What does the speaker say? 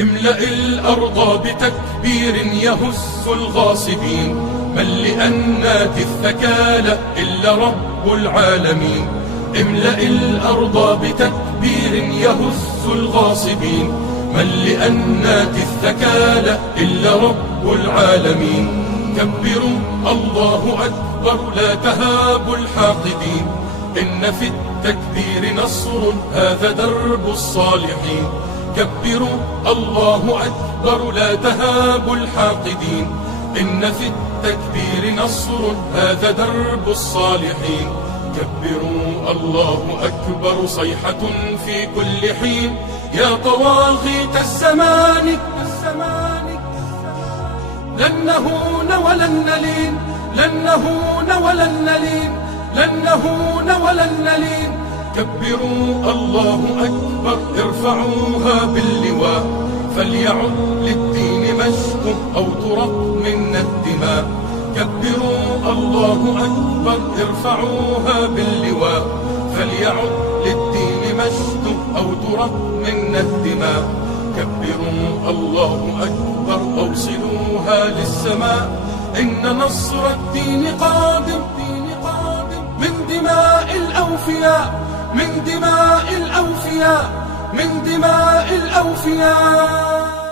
املأ الأرض بتكبير يهز الغاصبين، من لأنات الثكالى إلا رب العالمين. املأ الأرض بتكبير يهز الغاصبين، من لأنات الثكالى إلا رب العالمين. كبروا الله أكبر لا تهابوا الحاقدين، إن في التكبير نصر هذا درب الصالحين. كبروا الله أكبر لا تهابوا الحاقدين، إن في التكبير نصر هذا درب الصالحين. كبروا الله أكبر صيحة في كل حين، يا طواغيت الزمان لن نهون ولن نلين، لن نهون ولن نلين، لن نهون ولن نلين. كبروا الله أكبر ارفعوها باللواء، فليعد للدين مجد أو ترق منا الدماء. كبروا الله أكبر ارفعوها باللواء، فليعد للدين مجد أو ترق منا الدماء. كبروا الله أكبر أوصلوها للسماء، إن نصر الدين قادم من دماء الأوفياء، من دماء الأوفياء، من دماء الأوفياء.